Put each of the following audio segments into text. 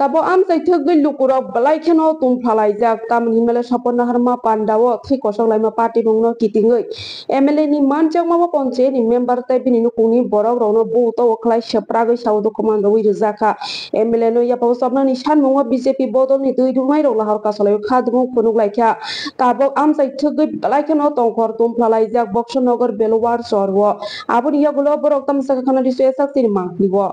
Tabo am sai thuk gil lukurok balai kheno tum phalai jak tam himele saponna harma pandawo thi kosong lai ma party bungno kitingoi MLA ni manjak ma ponche ni member tai bini nu kuni borok rono bu to khlai sepragoi saudo command wi rujaka MLA no ya paw sabna ni san mungwa BJP bodol ni dui dumai ro lahar kasalai khadmu khunuk laikha tabo am sai thuk gil balai kheno tongkhor tum phalai jak Boksanagar Belowar sorwo aboni ya gulo borok tam sa khana disu esak tin mangnibo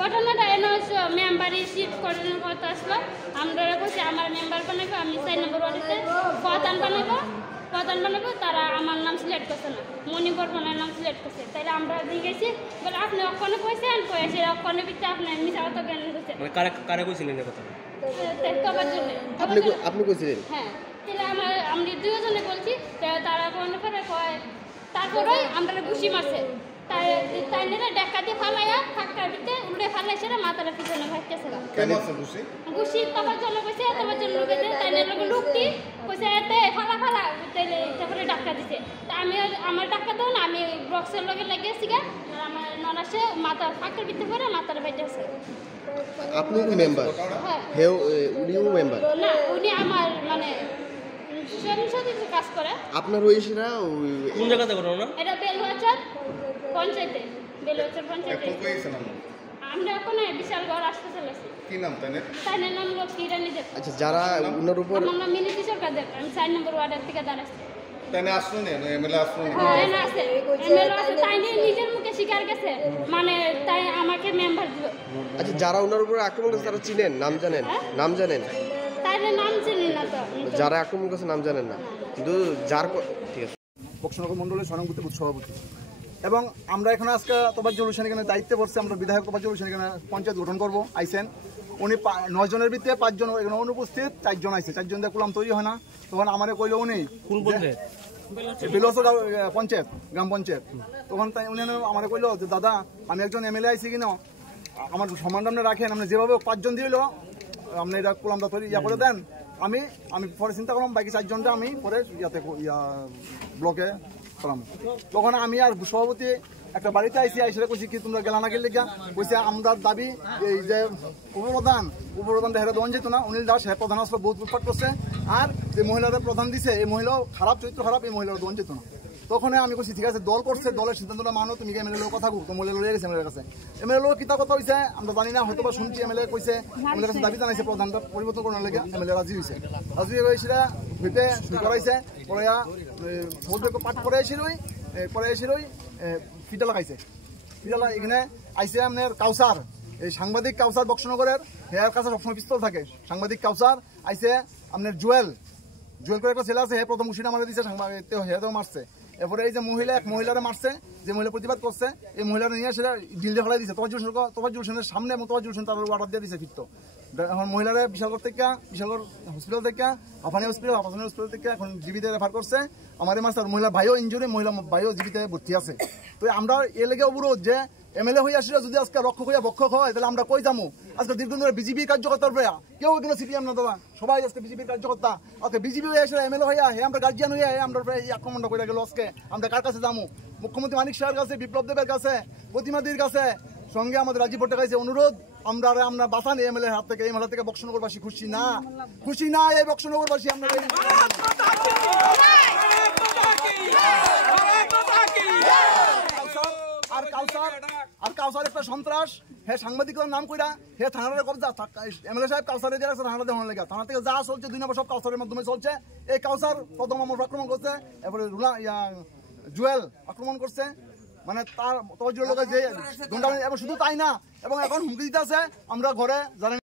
ঘটনাটা এনে মেম্বারে seat করানোর কথা আসলো আমরা বলছি আমার member বানাবো আমি 4 নম্বর ওয়ার্ডে প্রধান বানাবো তারা আমার নাম সিলেক্ট করছে না মনিপুর বানার নাম সিলেক্ট করছে তাইলে আমরা দিয়ে গেছি বলে আপনি ওখানে কইছেন কইছে ওখানে বিতে আপনি মিছা কথা জ্ঞান করছেন মানে কারে কইছিলেন এই কথা তবার জন্য আপনি কইছিলেন হ্যাঁ তাহলে আমরা দুইজনে বলছি তারা কোন করে কয় তারপরেই আমরা ঘুষি মারছে তাই নেরা ডাকা দিয়ে ফালায়া ফাঁকার ভিতরে উড়ে ফালাইছে না মাথার পিছনে ভাগতেছিল কেন আছে ঘুষি ঘুষি তখন জন্য কইছে তখন জন্য গেছে তাই নেরা লোকটি কইছে এতে ফালা তাইলে তারপরে ডাকা দিছে তা আমি আমার ডাকা দাও না আমি বক্সের লগে লাগিয়েছি গা আর আমার ননাসে মাথা ফাঁকার ভিতরে করে মাথার বাইতেছে আপনি কি মেম্বার হেও উনিও মেম্বার না উনি আমার মানে সংসদে কাজ করে আপনার ওইসরা কোন জায়গাতে করো না এটা বেলুয়াচার পঞ্চায়েতে বেলুয়াচার পঞ্চায়েতে এখন কইছেন আমরা এখন বিশালগড় হাসপাতালে আছি কি নাম তার নাম লক্ষ্মীরানী দেব আচ্ছা যারা উনার উপর আমার নাম মিনিতি সরকার দেব আমি 4 নম্বর ওয়ার্ডের থেকে দাঁড়াচ্ছি তাই আসলো না এমএলএ আসলো না হ্যাঁ এনা আছে এমএলএ আছে তাই নিজের মুখে স্বীকার গেছে মানে তাই আমাকে মেম্বার দিল আচ্ছা যারা উনার উপর আক্রমণ করেছে তারা চিনেন নাম জানেন তাইলে নাম চিনি না তো যারা আক্রমণ করেছে নাম জানেন না কিন্তু যার ঠিক আছে বক্সনগর মণ্ডলের স্বয়ংভূতি বুথ সভাপতি এবং আমরা এখানে আজকে তোফাজ্জল হোসেন এখানে দায়িত্বে পড়ছে আমরা বিধায়ক তোফাজ্জল হোসেন এখানে পঞ্চায়েত গঠন করবো আইসেন উনি 9 জনের ভিতরে 5 জন এখানে অনুপস্থিত 4 জন আইসে 4 জন দিয়ে কুলাম তৈরি হয় না তখন আমারে কইল উনি বেলুয়াচার পঞ্চায়েত গ্রাম পঞ্চায়েত তখন তাই উনি আমারে কইল যে দাদা আমি একজন এমএলএ আইসি কিনা আমার সম্মানটা আপনি রাখেন আপনি যেভাবে 5 জন দিল আপনি এটা কুলামটা তৈরি করে দেন আমি পরে চিন্তা করলাম বাকি 4 জনটা আমি পরে ব্লকে করলাম তখন আমি আর সভাপতি একটা বাড়িতে আইসি কইছি কি তোমরা গেলা না গেলে কইছে আমরা দাবি এই যে উপপ্রধান দেহেরা দোয়ান যেত না অনিল দাস হ্যাঁ প্রধান আসলে বহুত উৎপাট করছে আর যে মহিলাদের প্রধান দিছে এই মহিলাও খারাপ চরিত্র খারাপ এই মহিলারা দোয়ান যেত না তখন আমি কইছি ঠিক আছে দল করছে দলের সিদ্ধান্তটা মানো তুমি এমএলএ লোক কথা তো মহিলা লয়ে গেছে এমএলএর কাছে এমএলএ লোক কিতা কথা হইছে আমরা জানি না হয়তো বা শুনছি এমএলএ কইছে এমএলএর কাছে দাবি জানাইছে প্রধানটা পরিবর্তন করার লাগে এমএলএ রাজি হইছে হইতে শুরু করাইছে পরে পাঠ করে এসেরই ফিটা লাগাইছে ফিটা এখানে আইসে আপনার কাউসার এই সাংবাদিক কাউসার বক্সনগরের হেয়ার কাছে সবসময় পিস্তল থাকে সাংবাদিক কাউসার আইসে আপনার জুয়েল করে একটা ছেলে আছে হে প্রথম ঘুষিটা মারা দিচ্ছে হেয়াতেও মারছে এরপরে এই যে এক মহিলারা মারছে যে মহিলা প্রতিবাদ করছে এই মহিলারা নিয়ে সেটা ডিলে ফেলাই দিচ্ছে তোফাজ্জল হোসেনের সামনে তোফাজ্জল হোসেন তার অর্ডার দিয়ে দিচ্ছে ফিরতো এখন মহিলারা বিশালগড় হসপিটাল থেকে আফানি হসপিটাল থেকে এখন জীবিতে রেফার করছে আমাদের মাস্টার মহিলা ভাইও ইঞ্জুরি মহিলা ভাইও জীবিতে ভর্তি আছে তো আমরা এ লেগে অবরোধ যে এমএলএ হয়ে আসলে যদি আজকে রক্ষক হইয়া ভক্ষক হয় তাহলে আমরা কই যাবো আজকে দীর্ঘদিন ধরে বিজেপি কার্যকর্তার কেউ এগুলো সিপিএম না দাদা সবাই আজকে বিজেপির কার্যকর্তা আজকে বিজেপি হয়ে আসলে এমএলএ হইয়া হে আমরা গার্জিয়ান হইয়া আমরা এই আক্রমণটা করে গেল আজকে আমরা কার কাছে যাবো মুখ্যমন্ত্রী মানিক সাহের কাছে বিপ্লব দেবের কাছে প্রতিমাদির কাছে সঙ্গে আমাদের রাজীব ভট্টাচার্য কাছে অনুরোধ আমরা বাঁচান এমএলএ হাত থেকে এই মেলা থেকে বক্সনগরবাসী খুশি না এই বক্সনগরবাসী আমরা আর কাউসার একটা সন্ত্রাস হে সাংবাদিকদের নাম কইরা হে থানার কবজা এমএলএ সাহেব কাউসারে দিয়ে রাখছে থানাতে দেওয়ার লেগে থানা থেকে যা চলছে 2 নম্বর সব কাউসারের মাধ্যমে চলছে এই কাউসার প্রথম আমার আক্রমণ করছে এরপরে জুয়েল আক্রমণ করছে মানে তার তোর যে গুন্ডা এবং শুধু তাই না এবং এখন হুমকি দিতে আছে আমরা ঘরে জানেন